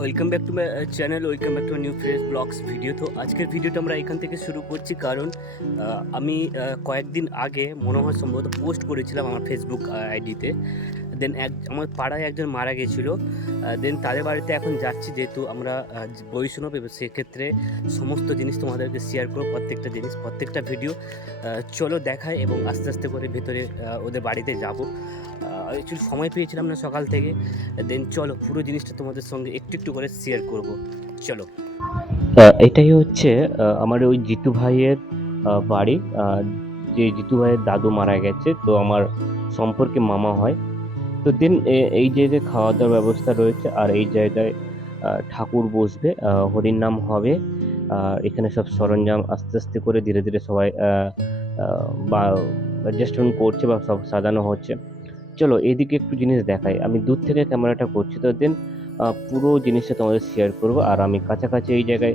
Welcome back to my channel, welcome back to new fresh blogs video. তো আজকের ভিডিওটা আমরা এখান থেকে শুরু করছি, কারণ আমি কয়েকদিন আগে মনে হয় সম্ভবত পোস্ট করেছিলাম আমার ফেসবুক আইডিতে। দেন আমার পাড়ায় একজন মারা গেছিলো। দেন তাদের বাড়িতে এখন যাচ্ছি, যেহেতু আমরা বৈষ্ণব, এবং সেক্ষেত্রে সমস্ত জিনিস তোমাদেরকে শেয়ার করো, প্রত্যেকটা জিনিস, প্রত্যেকটা ভিডিও। চলো দেখায়, এবং আস্তে আস্তে করে ভেতরে ওদের বাড়িতে যাবো। অ্যাকচুয়ালি সময় পেয়েছিলাম না সকাল থেকে। দেন চলো পুরো জিনিসটা তোমাদের সঙ্গে একটু একটু করে শেয়ার করব। চলো। এটাই হচ্ছে আমার ওই জিতু ভাইয়ের বাড়ি। যে জিতু ভাইয়ের দাদু মারা গেছে, তো আমার সম্পর্কে মামা হয়। তো দেন এই জায়গায় খাওয়া দাওয়ার ব্যবস্থা রয়েছে, আর এই জায়গায় ঠাকুর বসবে, হরির নাম হবে। এখানে সব সরঞ্জাম আস্তে আস্তে করে ধীরে ধীরে সবাই বা অ্যাডজাস্টমেন্ট করছে, বা সব সাজানো হচ্ছে। চলো এইদিকে একটু জিনিস দেখাই, আমি দূর থেকে ক্যামেরাটা করছি, তো দেন পুরো জিনিসটা তোমাদের শেয়ার করব। আর আমি কাছাকাছি এই জায়গায়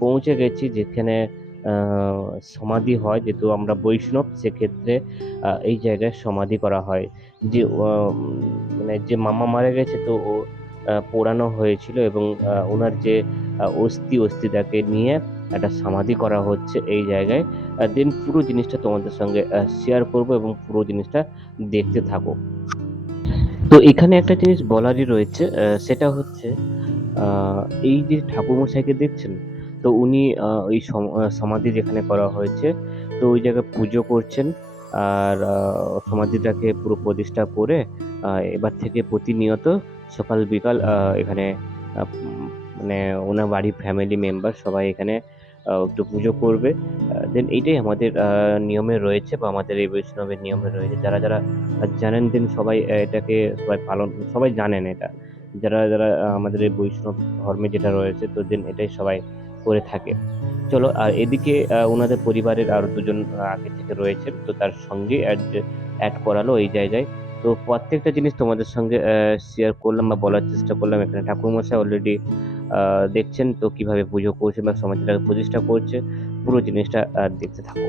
পৌঁছে গেছি, যেখানে সমাধি হয়, যেহেতু আমরা বৈষ্ণব, সেক্ষেত্রে এই জায়গায় সমাধি করা হয়। যে মানে যে মামা মারা গেছে, তো ও পোড়ানো হয়েছিল, এবং ওনার যে অস্থিটাকে নিয়ে একটা সমাধি করা হচ্ছে এই জায়গায়। দেন পুরো জিনিসটা তোমাদের সঙ্গে শেয়ার করব, এবং পুরো জিনিসটা দেখতে থাকো। তো এখানে একটা জিনিস বলারই রয়েছে, সেটা হচ্ছে আহ, এই যে ঠাকুরমশাইকে দেখছেন, তো উনি ওই সমাধি যেখানে করা হয়েছে, তো ওই জায়গায় পুজো করছেন। আর সমাধিটাকে পুরো প্রতিষ্ঠা করে এবার থেকে প্রতিনিয়ত সকাল বিকাল এখানে মানে ওনার বাড়ির ফ্যামিলি মেম্বার সবাই এখানে একটু পুজো করবে। দেন এইটাই আমাদের নিয়মে রয়েছে, বা আমাদের এই বৈষ্ণবের নিয়মে রয়েছে। যারা যারা জানেন, দেন সবাই এটাকে সবাই পালন, সবাই জানেন এটা। যারা যারা আমাদের এই বৈষ্ণব ধর্মে যেটা রয়েছে, তো দেন এটাই সবাই করে থাকে। চলো, আর এদিকে ওনাদের পরিবারের আরো দুজন আগে থেকে রয়েছেন, তো তার সঙ্গে অ্যাড করালো এই জায়গায়। তো প্রত্যেকটা জিনিস তোমাদের সঙ্গে শেয়ার করলাম, বা বলার চেষ্টা করলাম। এখানে ঠাকুরমশাই অলরেডি দেখছেন তো কিভাবে পুজো করছে, বা সমাজটাকে প্রতিষ্ঠা করছে। পুরো জিনিসটা দেখতে থাকো।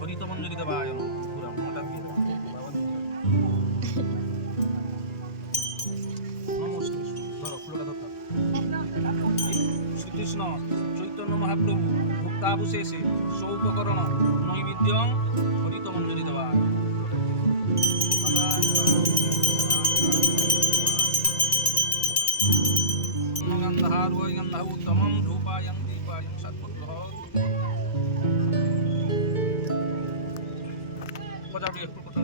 হরিতমঞ্জরি দেবায় নমঃ। পুরা মোটা দিয়ে দাও। বাবা দিয়ে দাও। নমস্তে। ধরো ফুলটা ধরো। শ্রীকৃষ্ণ চৈতন্য মহাপ্রভু ভক্তাবশেষে সৌপকরণ নৈবেদ্যং হরিতমঞ্জরি দেবায়। গন্ধার ওই গন্ধা উত্তমং ধূপায়ং দীপায়ং সৎপত্র পজাবি একটু কথা।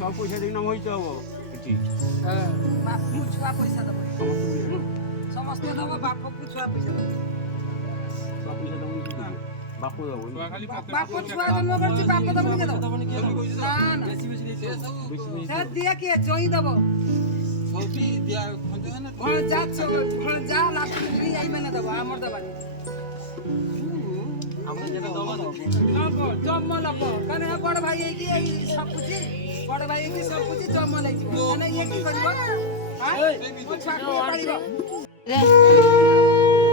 সব পয়সা দিন হইতে হবো এটি। হ্যাঁ, বাপু ছুয়া পয়সা দেবো। সমস্ত মিলে সমস্ত দেবো, বাপু ছুয়া পয়সা দেবো। সব পয়সা দেবো কি দিবে? বাপু দেবো। বাপু ছুয়া জন্ম করছি, বাপু দেবো নি কেন? না না, সে দিয়ে কি জয়ী দেবো। ঘরে যাচ্ছে, ঘরে যা লাভ করে আইবে না দেবো, আমার দেবা নি। জন্ম লব কেন বড় ভাই কি এই সব কিছু, বড় ভাই কি সব কিছু জন্ম লাগবে, মানে ইয়ে কি করব? হ্যাঁ, ছুয়া করে পারিব রে।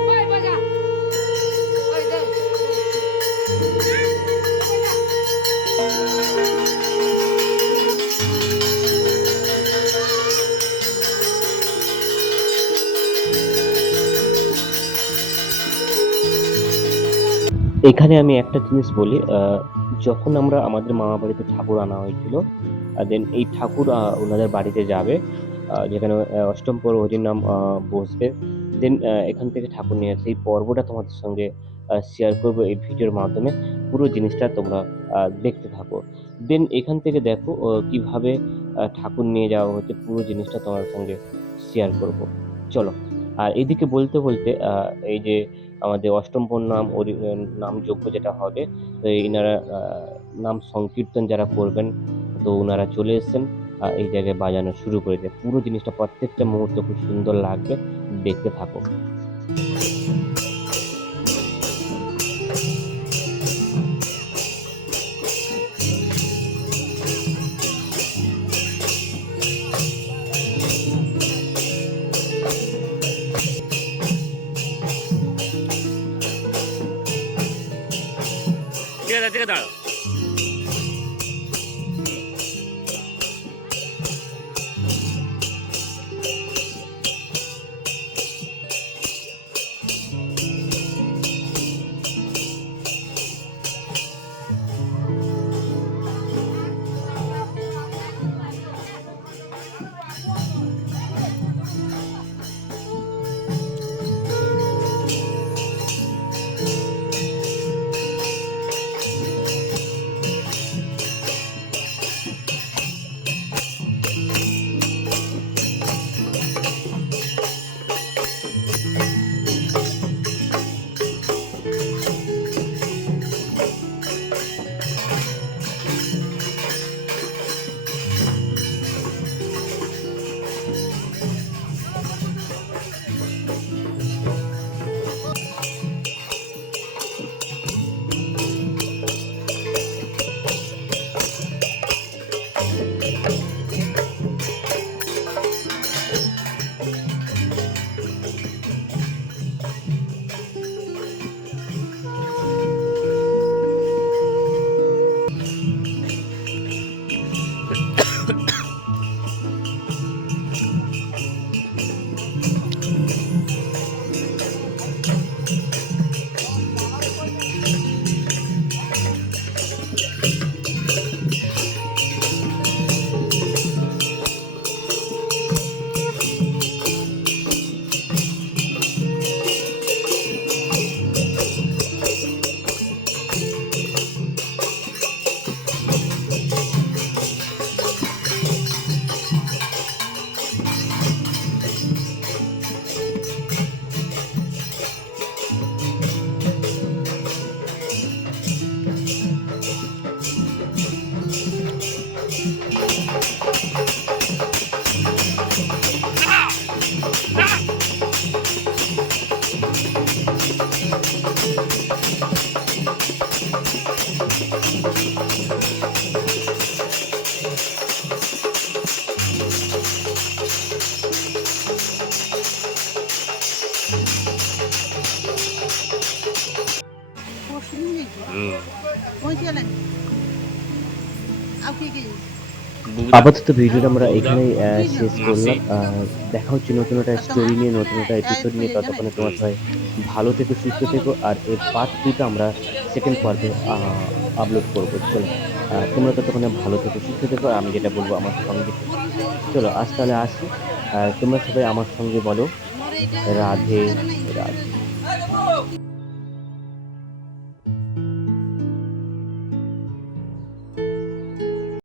বাই বাজা ওই দে এখানে আমি একটা জিনিস বলি, যখন আমরা আমাদের মামা বাড়িতে ঠাকুর আনা হয়েছিল, দেন এই ঠাকুর ওনাদের বাড়িতে যাবে, যেখানে অষ্টম প্রহর হরিনাম বসবে। দেন এখান থেকে ঠাকুর নিয়ে আসে। এই পর্বটা তোমাদের সঙ্গে শেয়ার করব এই ভিডিওর মাধ্যমে। পুরো জিনিসটা তোমরা দেখতে থাকো। দেন এখান থেকে দেখো কিভাবে ঠাকুর নিয়ে যাওয়া হচ্ছে, পুরো জিনিসটা তোমাদের সঙ্গে শেয়ার করব। চলো। আর এদিকে বলতে বলতে এই যে আমাদের অষ্টম প্রহর নাম যজ্ঞ যেটা হবে, তো এনারা নাম সংকীর্তন যারা করবেন, তো ওনারা চলে এসেছেন, এই জায়গায় বাজানো শুরু করেছে। পুরো জিনিসটা প্রত্যেকটা মুহূর্ত খুব সুন্দর লাগবে, দেখতে থাকো। ঠিক আছে, ঠিক আছে, দাঁড়াও। আপাতত ভিডিওটা আমরা এখানেই শেষ করলাম। দেখা হচ্ছে নতুন একটা স্টোরি নিয়ে, নতুন একটা এপিসোড নিয়ে। ততক্ষণে তোমার সবাই ভালো থেকো, সুস্থ থেকো। আর এর পার্ট 2টা আমরা সেকেন্ড পর্বে আপলোড করবো। চলো, তোমরা ততক্ষণে ভালো থেকো, সুস্থ থেকো। আর আমি যেটা বলবো আমার সঙ্গে থেকো। চলো, আজ তাহলে আসি। তোমরা সবাই আমার সঙ্গে বলো রাধে রাধে।